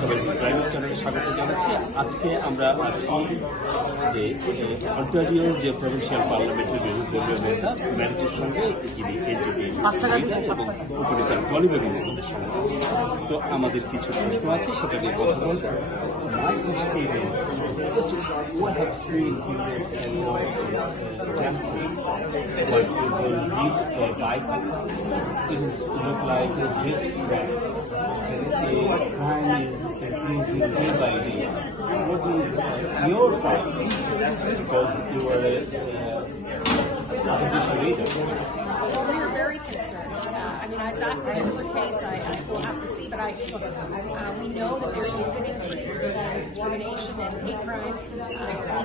সবাইকে প্রাইভেট চ্যানেলে স্বাগত জানাচ্ছি। আজকে আমরা আছি যে অন্টারিওর যে প্রভিন্সিয়াল পার্লামেন্টের বিরোধী নেতা ম্যারিটের সঙ্গে যিনি এনডিপি এবং উপনেতার গলিবের নেতাদের সঙ্গে। তো আমাদের কিছু প্রশ্ন আছে, সেটা নিয়ে কথা বলবো। My question is, just what have seen in this campaign, but it will lead a bike. It look like a big crime is increasing day by day. What is your thought? Because you are a opposition leader. Well, we are very concerned. I mean, that particular case I will have to see, but we know that there is an increase in discrimination and hate crime.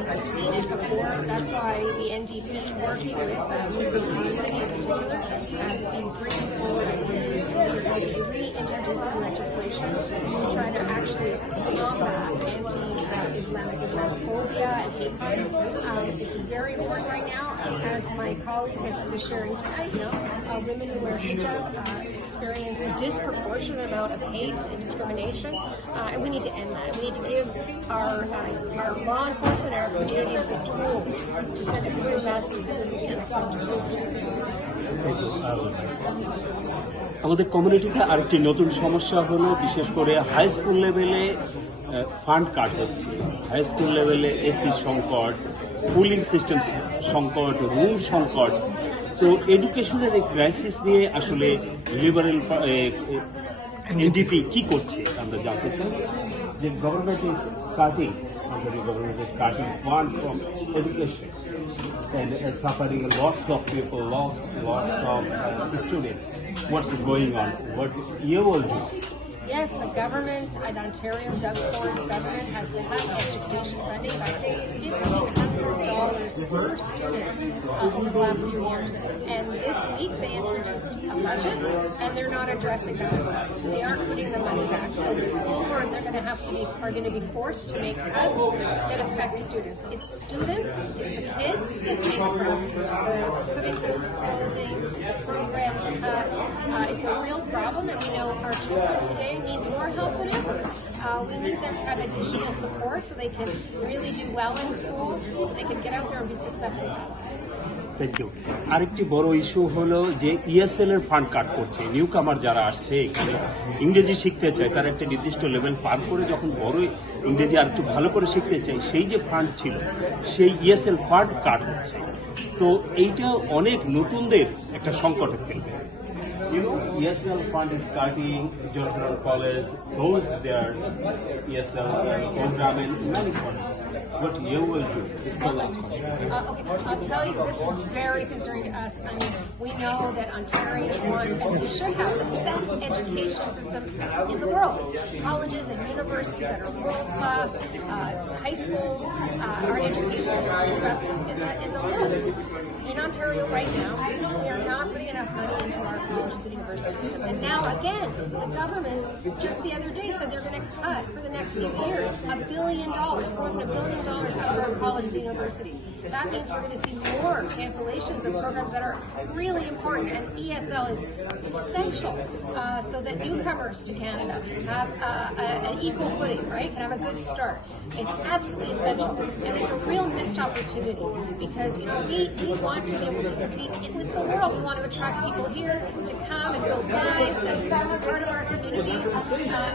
We've seen it before. That's why the NDP, working with Muslim community in particular, have been bringing forward ideas. We're going to be reintroducing legislation to try to actually combat anti-Islamic Islamophobia and hate crime. It's very important right now, as my colleague was sharing tonight. Women who wear hijab experience a disproportionate amount of hate and discrimination, and we need to end that. We need to give our law enforcement, our communities, the tools to send a clear message that this is unacceptable. আমাদের কমিউনিটিতে আরেকটি নতুন সমস্যা হলো, বিশেষ করে high school লেভেলে fund কাট হচ্ছে। হাই স্কুল লেভেলে এসি সংকট, পুলিং সিস্টেম সংকট, রুল সংকট। তো এডুকেশনের এই ক্রাইসিস নিয়ে আসলে লিবারেল এনডিপি কি করছে আমরা জানতে চাই। যে government is cutting, the government is cutting fund from education and suffering lots of people, lots of students. What's going on? What you will do? Yes, the government in Ontario, Doug Ford's government, has cut education funding by $1,500 per student over the last few years. And this week they introduced a budget, and they're not addressing that. They aren't putting the money back. So the school boards are going to be forced to make cuts that affect students. It's students, it's the kids that pay the price. The swimming pools closing, the programs cut. It's a real problem, and we know our children today need more help than ever. We need them to have additional support so they can really do well in school, so they can get out there and be successful in their lives. Thank you. আরেকটি বড় issue হলো যে ESL এর fund কাট করছে। New কামার যারা আসছে এখানে ইংরেজি শিখতে চায়, তারা একটা নির্দিষ্ট লেভেল পার করে যখন বড় ইংরেজি আর একটু ভালো করে শিখতে চায়, সেই যে ফান্ড ছিল সেই ইএসএল ফান্ড কাট হচ্ছে। তো এইটা অনেক নতুনদের একটা সংকটে ফেলবে। You know, ESL fund is cutting, George College closed their ESL program in many funds. What you will do? This is the last question. Okay, I'll tell you, this is very concerning to us. I mean, we know that Ontarians want and we should have the best education system in the world. Colleges and universities that are world class, high schools, our education system are the best in the world. In Ontario right now, we are not putting enough money into our colleges and university system. And now, again, the government just the other day said they're going to cut for the next few years $1 billion, more than $1 billion out of our colleges and universities. That means we're going to see more cancellations of programs that are really important, and ESL is essential so that newcomers to Canada have an equal footing, right, and have a good start. It's absolutely essential, and it's a real missed opportunity because we want to be able to compete with the world. We want to attract people here to come and build lives and be part of our communities.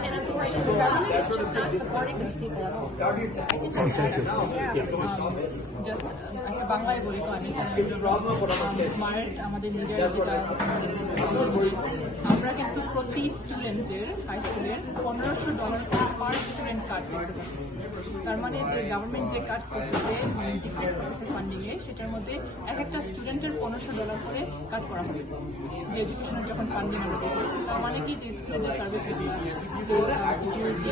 And unfortunately, the government is just not supporting these people at all. I can just add just একটা বাংলায় বলি তো আমি মায়ের আমাদের leader যেটা আমরা কিন্তু প্রতি স্টুডেন্টের হাই স্কুলের $1,500 পার স্টুডেন্ট কাট করতে পারছি। তার মানে যে গভর্নমেন্ট যে কাট করতেছে ডিক্রিজ করতেছে ফান্ডিংয়ে, সেটার মধ্যে একটা স্টুডেন্টের $1,500 করে কাট করা হবে যে এডুকেশনের যখন ফান্ডিং আমরা দেখি। তার মানে কি যে স্টুডেন্টের সার্ভিসগুলি, যে সিকিউরিটি,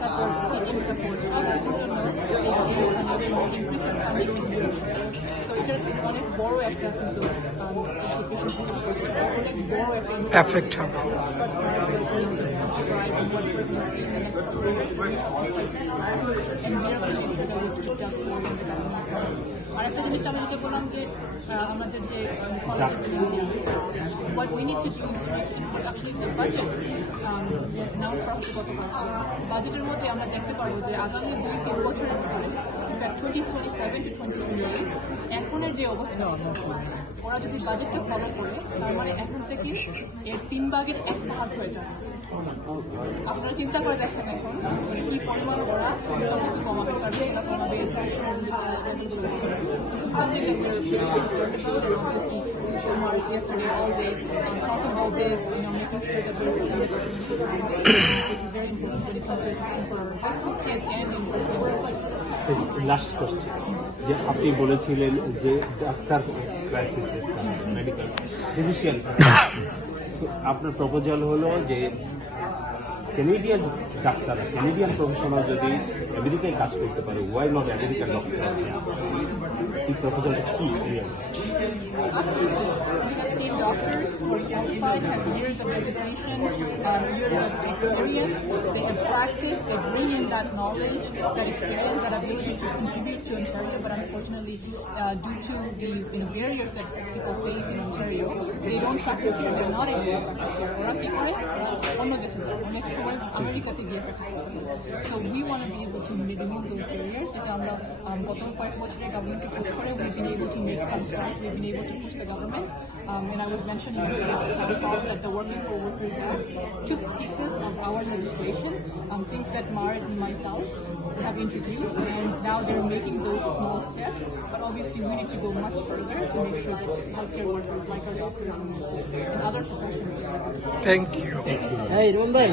তারপর টিচিং সাপোর্ট সব কিছুর জন্য ইনক্রিজ ফান্ডিং। সো এটার অনেক বড় একটা কিন্তু এডুকেশন অনেক বড় একটা এফেক্ট হবে। what we're going to see in the next couple of years. And we are going to make sure that we keep that forward in the government. আর একটা জিনিস আমি যেটা বললাম যে আমাদের যে what we need to do is actually the budget announce করা হচ্ছে গতকাল বাজেটের মধ্যে আমরা দেখতে পারবো যে আগামী 2-3 বছরের ভিতরে 2027 to 2028 এখনের যে অবস্থা ওরা যদি বাজেটটা ফলো করে তার মানে এখন থেকে এর 3 ভাগের 1 ভাগ হয়ে যাবে আপনারা চিন্তা করে দেখেন এখন কি পরিমাণ ওরা সমস্ত কমাবে সার্ভিসগুলো কমাবে yesterday all day talking about this, making sure that this is very important when it comes to education for our high school kids and university. Last question যে আপনি বলেছিলেন যে ডাক্তার ক্রাইসিসে মেডিকেল ফিজিশিয়ান আপনার প্রপোজাল হলো যে Canadian doctor Canadian professional যদি আমেরিকায় কাজ করতে পারে ওয়াই নট আমেরিকান ডক্টর এই প্রপোজালটা কি Absolutely. We have seen doctors who are qualified, have years of education, years of experience. They have practiced, they bring in that knowledge, that experience, that ability to contribute to Ontario, but unfortunately, due to these barriers that people face in Ontario, they don't practice here, they're not able to practice here. ওরা কি করে অন্য দেশে যায় অনেক সময় আমেরিকাতে গিয়ে প্র্যাকটিস করতে হয় so we want to be able to remove those barriers যেটা আমরা গত কয়েক বছরে গভর্নমেন্টকে পুশ করে we've been able to make some strides, we've been able to push the government. And I was mentioning yesterday at the town hall that the Working for Workers Act took pieces of our legislation, things that Marit and myself have introduced, and now they're making those small steps. But obviously, we need to go much further to make sure that healthcare workers, like our doctors and nurses and other professions, Thank you. Hey, Rumbai.